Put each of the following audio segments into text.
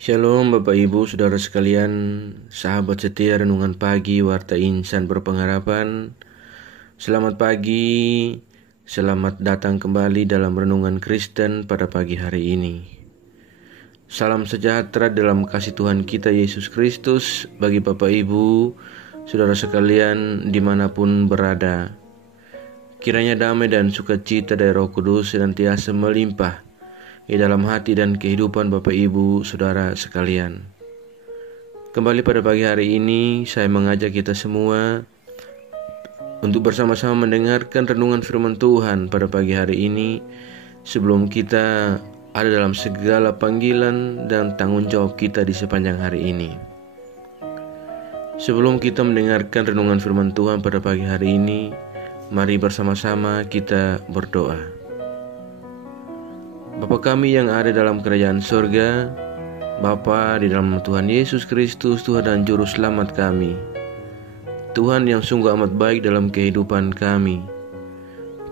Shalom Bapak Ibu Saudara sekalian, sahabat setia Renungan Pagi Warta Insan Berpengharapan. Selamat pagi, selamat datang kembali dalam Renungan Kristen pada pagi hari ini. Salam sejahtera dalam kasih Tuhan kita Yesus Kristus bagi Bapak Ibu Saudara sekalian dimanapun berada. Kiranya damai dan sukacita dari Roh Kudus senantiasa melimpah di dalam hati dan kehidupan Bapak Ibu Saudara sekalian. Kembali pada pagi hari ini saya mengajak kita semua untuk bersama-sama mendengarkan renungan firman Tuhan pada pagi hari ini, sebelum kita ada dalam segala panggilan dan tanggung jawab kita di sepanjang hari ini. Sebelum kita mendengarkan renungan firman Tuhan pada pagi hari ini, mari bersama-sama kita berdoa. Bapa kami yang ada dalam kerajaan surga, Bapa di dalam Tuhan Yesus Kristus, Tuhan dan Juru Selamat kami, Tuhan yang sungguh amat baik dalam kehidupan kami,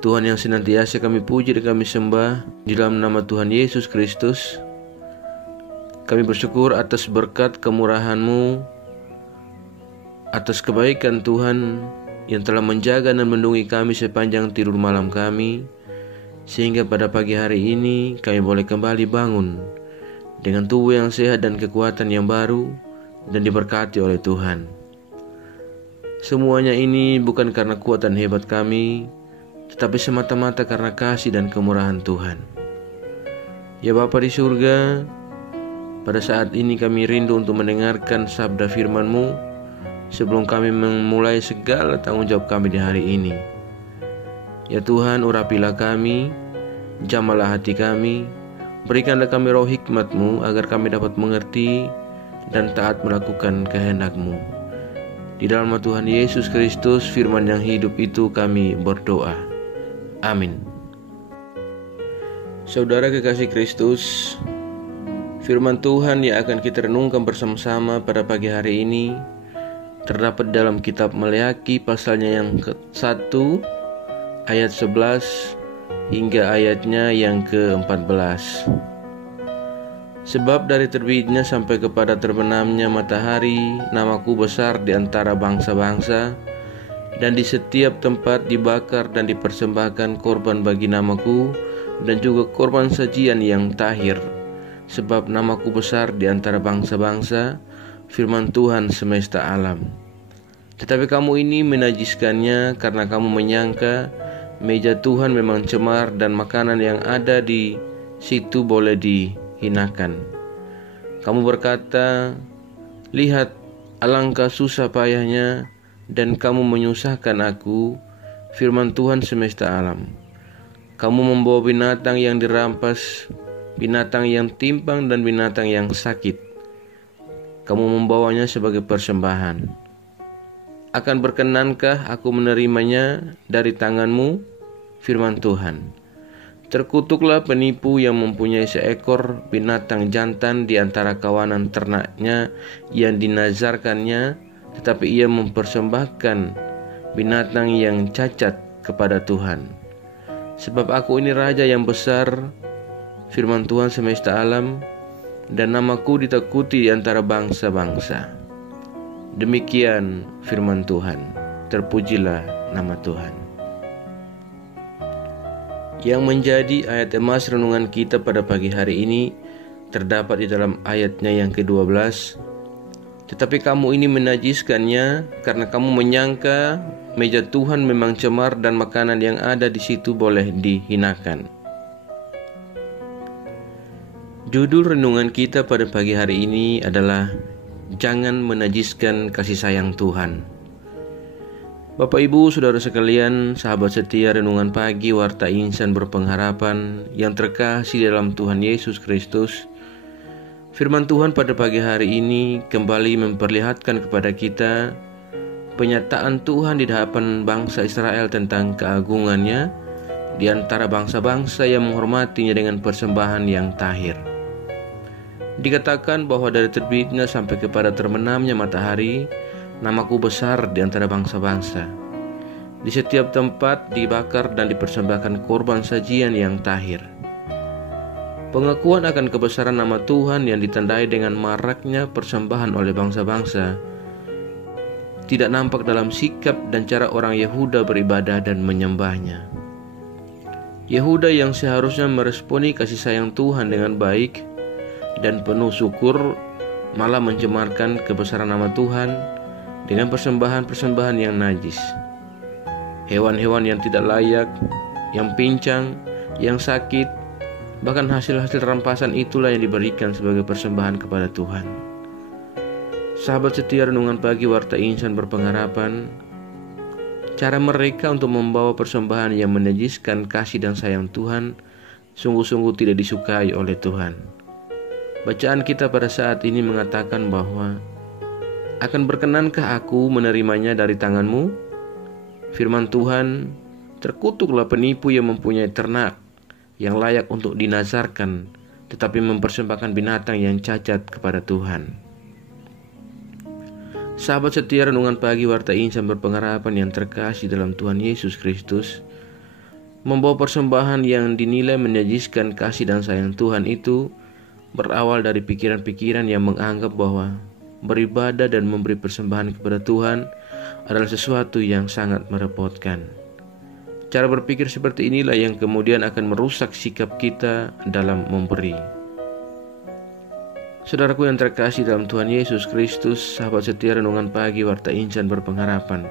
Tuhan yang senantiasa kami puji dan kami sembah di dalam nama Tuhan Yesus Kristus. Kami bersyukur atas berkat kemurahan-Mu, atas kebaikan Tuhan yang telah menjaga dan melindungi kami sepanjang tidur malam kami, sehingga pada pagi hari ini kami boleh kembali bangun dengan tubuh yang sehat dan kekuatan yang baru dan diberkati oleh Tuhan. Semuanya ini bukan karena kuat dan hebat kami, tetapi semata-mata karena kasih dan kemurahan Tuhan. Ya Bapa di surga, pada saat ini kami rindu untuk mendengarkan sabda firman-Mu sebelum kami memulai segala tanggung jawab kami di hari ini. Ya Tuhan, urapilah kami, jamalah hati kami, berikanlah kami roh hikmat-Mu agar kami dapat mengerti dan taat melakukan kehendak-Mu. Di dalam nama Tuhan Yesus Kristus, firman yang hidup itu kami berdoa. Amin. Saudara kekasih Kristus, firman Tuhan yang akan kita renungkan bersama-sama pada pagi hari ini terdapat dalam kitab Maleakhi pasalnya yang ke-1 ayat 11 hingga ayatnya yang ke-14. Sebab dari terbitnya sampai kepada terbenamnya matahari, namaku besar di antara bangsa-bangsa, dan di setiap tempat dibakar dan dipersembahkan korban bagi namaku, dan juga korban sajian yang tahir. Sebab namaku besar di antara bangsa-bangsa, firman Tuhan semesta alam. Tetapi kamu ini menajiskannya karena kamu menyangka meja Tuhan memang cemar dan makanan yang ada di situ boleh dihinakan. Kamu berkata, lihat alangkah susah payahnya dan kamu menyusahkan aku, firman Tuhan semesta alam. Kamu membawa binatang yang dirampas, binatang yang timpang dan binatang yang sakit. Kamu membawanya sebagai persembahan. Akan berkenankah aku menerimanya dari tanganmu? Firman Tuhan. Terkutuklah penipu yang mempunyai seekor binatang jantan di antara kawanan ternaknya yang dinazarkannya, tetapi ia mempersembahkan binatang yang cacat kepada Tuhan. Sebab aku ini raja yang besar, firman Tuhan semesta alam, dan namaku ditakuti di antara bangsa-bangsa. Demikian firman Tuhan. Terpujilah nama Tuhan. Yang menjadi ayat emas renungan kita pada pagi hari ini terdapat di dalam ayatnya yang ke-12. Tetapi kamu ini menajiskannya karena kamu menyangka meja Tuhan memang cemar dan makanan yang ada di situ boleh dihinakan. Judul renungan kita pada pagi hari ini adalah jangan menajiskan kasih sayang Tuhan. Bapak Ibu Saudara sekalian, sahabat setia Renungan Pagi Warta Insan Berpengharapan yang terkasih dalam Tuhan Yesus Kristus, firman Tuhan pada pagi hari ini kembali memperlihatkan kepada kita penyataan Tuhan di hadapan bangsa Israel tentang keagungannya di antara bangsa-bangsa yang menghormatinya dengan persembahan yang tahir. Dikatakan bahwa dari terbitnya sampai kepada terbenamnya matahari, namaku besar di antara bangsa-bangsa. Di setiap tempat dibakar dan dipersembahkan korban sajian yang tahir. Pengakuan akan kebesaran nama Tuhan yang ditandai dengan maraknya persembahan oleh bangsa-bangsa tidak nampak dalam sikap dan cara orang Yehuda beribadah dan menyembahnya. Yehuda yang seharusnya meresponi kasih sayang Tuhan dengan baik dan penuh syukur malah mencemarkan kebesaran nama Tuhan dengan persembahan-persembahan yang najis. Hewan-hewan yang tidak layak, yang pincang, yang sakit, bahkan hasil-hasil rampasan itulah yang diberikan sebagai persembahan kepada Tuhan. Sahabat setia Renungan Pagi Warta Insan Berpengharapan, cara mereka untuk membawa persembahan yang menajiskan kasih dan sayang Tuhan sungguh-sungguh tidak disukai oleh Tuhan. Bacaan kita pada saat ini mengatakan bahwa, "Akan berkenankah aku menerimanya dari tanganmu?" Firman Tuhan, "Terkutuklah penipu yang mempunyai ternak yang layak untuk dinazarkan, tetapi mempersembahkan binatang yang cacat kepada Tuhan." Sahabat setia Renungan Pagi Warta Insan Berpengharapan yang terkasih dalam Tuhan Yesus Kristus, membawa persembahan yang dinilai menajiskan kasih dan sayang Tuhan itu berawal dari pikiran-pikiran yang menganggap bahwa beribadah dan memberi persembahan kepada Tuhan adalah sesuatu yang sangat merepotkan. Cara berpikir seperti inilah yang kemudian akan merusak sikap kita dalam memberi. Saudaraku yang terkasih dalam Tuhan Yesus Kristus, sahabat setia Renungan Pagi Warta Insan Berpengharapan,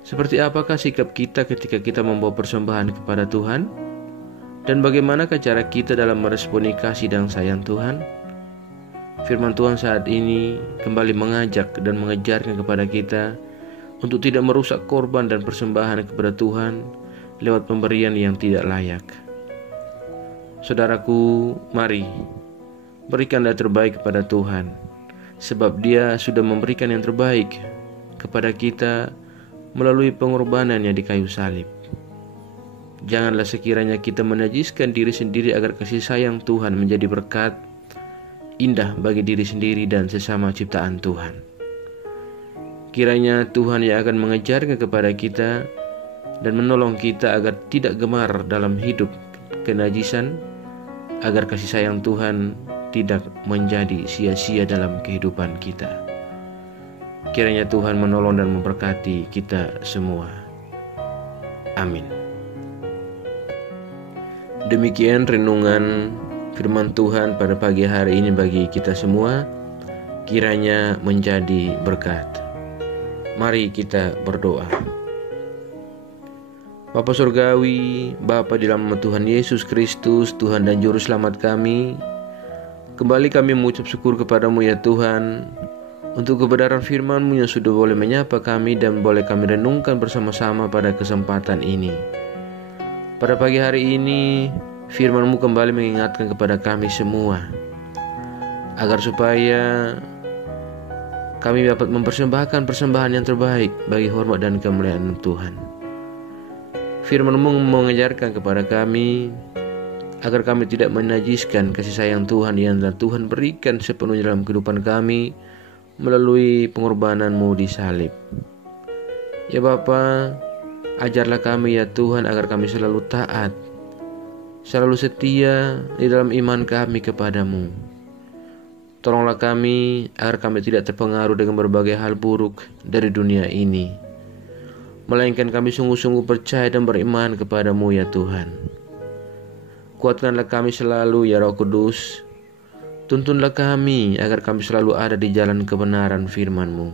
seperti apakah sikap kita ketika kita membawa persembahan kepada Tuhan? Dan bagaimanakah cara kita dalam meresponi kasih dan sayang Tuhan? Firman Tuhan saat ini kembali mengajak dan mengejarkan kepada kita untuk tidak merusak korban dan persembahan kepada Tuhan lewat pemberian yang tidak layak. Saudaraku, mari berikanlah terbaik kepada Tuhan, sebab Dia sudah memberikan yang terbaik kepada kita melalui pengorbanannya di kayu salib. Janganlah sekiranya kita menajiskan diri sendiri agar kasih sayang Tuhan menjadi berkat indah bagi diri sendiri dan sesama ciptaan Tuhan. Kiranya Tuhan yang akan mengejarkan kepada kita dan menolong kita agar tidak gemar dalam hidup kenajisan, agar kasih sayang Tuhan tidak menjadi sia-sia dalam kehidupan kita. Kiranya Tuhan menolong dan memberkati kita semua. Amin. Demikian renungan firman Tuhan pada pagi hari ini bagi kita semua. Kiranya menjadi berkat. Mari kita berdoa. Bapa Surgawi, Bapa di dalam nama Tuhan Yesus Kristus, Tuhan dan Juru Selamat kami, kembali kami mengucap syukur kepadamu ya Tuhan, untuk kebenaran firman-Mu yang sudah boleh menyapa kami dan boleh kami renungkan bersama-sama pada kesempatan ini. Pada pagi hari ini, firman-Mu kembali mengingatkan kepada kami semua, agar supaya kami dapat mempersembahkan persembahan yang terbaik bagi hormat dan kemuliaan Tuhan. Firman-Mu mengajarkan kepada kami agar kami tidak menajiskan kasih sayang Tuhan yang telah Tuhan berikan sepenuhnya dalam kehidupan kami melalui pengorbanan-Mu di salib. Ya Bapa, ajarlah kami ya Tuhan agar kami selalu taat, selalu setia di dalam iman kami kepadamu. Tolonglah kami agar kami tidak terpengaruh dengan berbagai hal buruk dari dunia ini, melainkan kami sungguh-sungguh percaya dan beriman kepadamu ya Tuhan. Kuatkanlah kami selalu ya Roh Kudus. Tuntunlah kami agar kami selalu ada di jalan kebenaran firman-Mu.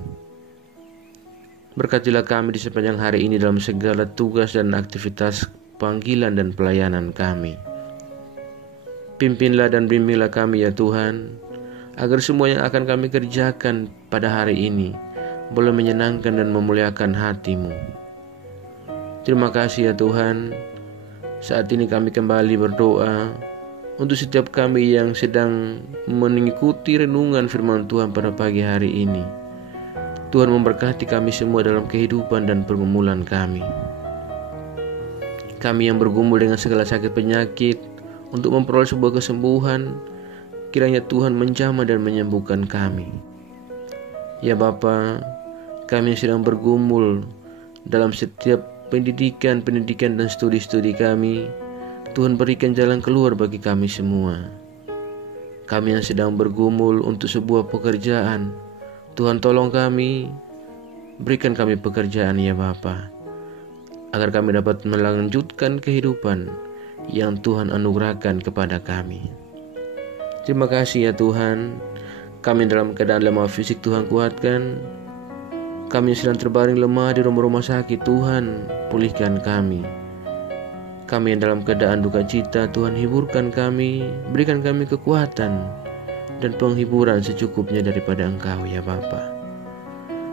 Berkatilah kami di sepanjang hari ini dalam segala tugas dan aktivitas panggilan dan pelayanan kami. Pimpinlah dan bimbinglah kami ya Tuhan, agar semua yang akan kami kerjakan pada hari ini boleh menyenangkan dan memuliakan hati-Mu. Terima kasih ya Tuhan. Saat ini kami kembali berdoa untuk setiap kami yang sedang mengikuti renungan firman Tuhan pada pagi hari ini. Tuhan memberkati kami semua dalam kehidupan dan pergumulan kami. Kami yang bergumul dengan segala sakit penyakit untuk memperoleh sebuah kesembuhan, kiranya Tuhan menjamah dan menyembuhkan kami. Ya Bapa, kami yang sedang bergumul dalam setiap pendidikan dan studi-studi kami, Tuhan berikan jalan keluar bagi kami semua. Kami yang sedang bergumul untuk sebuah pekerjaan, Tuhan tolong kami, berikan kami pekerjaan ya Bapa, agar kami dapat melanjutkan kehidupan yang Tuhan anugerahkan kepada kami. Terima kasih ya Tuhan, kami dalam keadaan lemah fisik Tuhan kuatkan. Kami yang sedang terbaring lemah di rumah-rumah sakit, Tuhan pulihkan kami. Kami yang dalam keadaan duka cita, Tuhan hiburkan kami, berikan kami kekuatan dan penghiburan secukupnya daripada Engkau ya Bapa.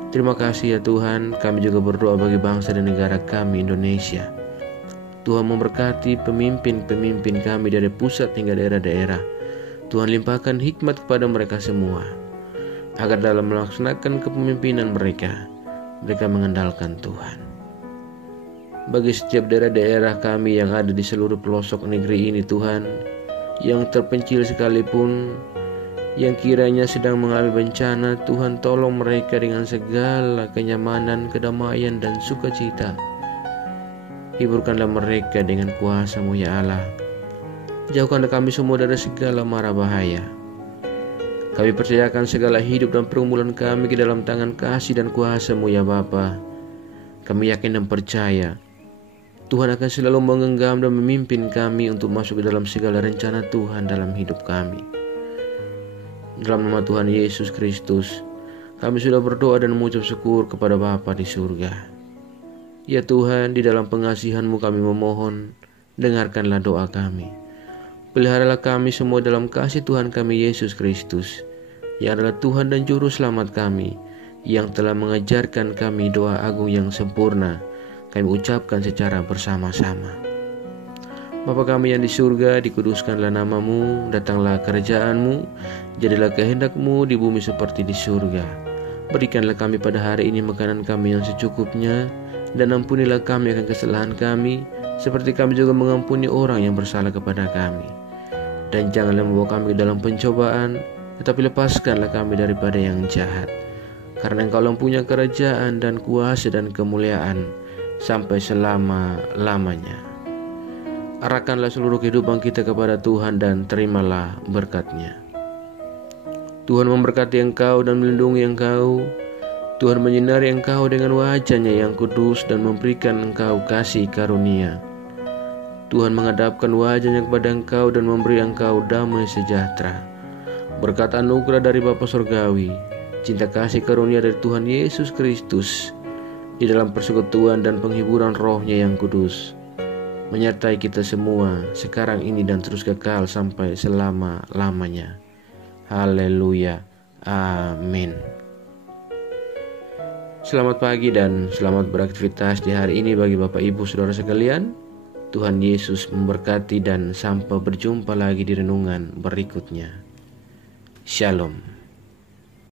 Terima kasih ya Tuhan, kami juga berdoa bagi bangsa dan negara kami Indonesia. Tuhan memberkati pemimpin-pemimpin kami dari pusat hingga daerah-daerah. Tuhan limpahkan hikmat kepada mereka semua, agar dalam melaksanakan kepemimpinan mereka mengandalkan Tuhan. Bagi setiap daerah-daerah kami yang ada di seluruh pelosok negeri ini Tuhan, yang terpencil sekalipun, yang kiranya sedang mengalami bencana, Tuhan tolong mereka dengan segala kenyamanan, kedamaian dan sukacita. Hiburkanlah mereka dengan kuasa-Mu ya Allah. Jauhkanlah kami semua dari segala mara bahaya. Kami percayakan segala hidup dan pergumulan kami ke dalam tangan kasih dan kuasa-Mu ya Bapa. Kami yakin dan percaya Tuhan akan selalu menggenggam dan memimpin kami untuk masuk ke dalam segala rencana Tuhan dalam hidup kami. Dalam nama Tuhan Yesus Kristus, kami sudah berdoa dan mengucap syukur kepada Bapa di surga. Ya Tuhan, di dalam pengasihan-Mu kami memohon, dengarkanlah doa kami. Peliharalah kami semua dalam kasih Tuhan kami Yesus Kristus, yang adalah Tuhan dan Juru Selamat kami, yang telah mengajarkan kami doa agung yang sempurna. Kami ucapkan secara bersama-sama. Bapa kami yang di surga, dikuduskanlah nama-Mu, datanglah kerajaan-Mu, jadilah kehendak-Mu di bumi seperti di surga. Berikanlah kami pada hari ini makanan kami yang secukupnya, dan ampunilah kami akan kesalahan kami, seperti kami juga mengampuni orang yang bersalah kepada kami. Dan janganlah membawa kami ke dalam pencobaan, tetapi lepaskanlah kami daripada yang jahat. Karena Engkau punya kerajaan dan kuasa dan kemuliaan sampai selama-lamanya. Arahkanlah seluruh kehidupan kita kepada Tuhan dan terimalah berkat-Nya. Tuhan memberkati engkau dan melindungi engkau. Tuhan menyinari engkau dengan wajah-Nya yang kudus dan memberikan engkau kasih karunia. Tuhan menghadapkan wajah-Nya kepada engkau dan memberi engkau damai sejahtera. Berkat anugerah dari Bapa Surgawi, cinta kasih karunia dari Tuhan Yesus Kristus, di dalam persekutuan dan penghiburan Roh-Nya yang kudus, menyertai kita semua sekarang ini dan terus kekal sampai selama-lamanya. Haleluya. Amin. Selamat pagi dan selamat beraktivitas di hari ini bagi Bapak Ibu Saudara sekalian. Tuhan Yesus memberkati dan sampai berjumpa lagi di renungan berikutnya. Shalom.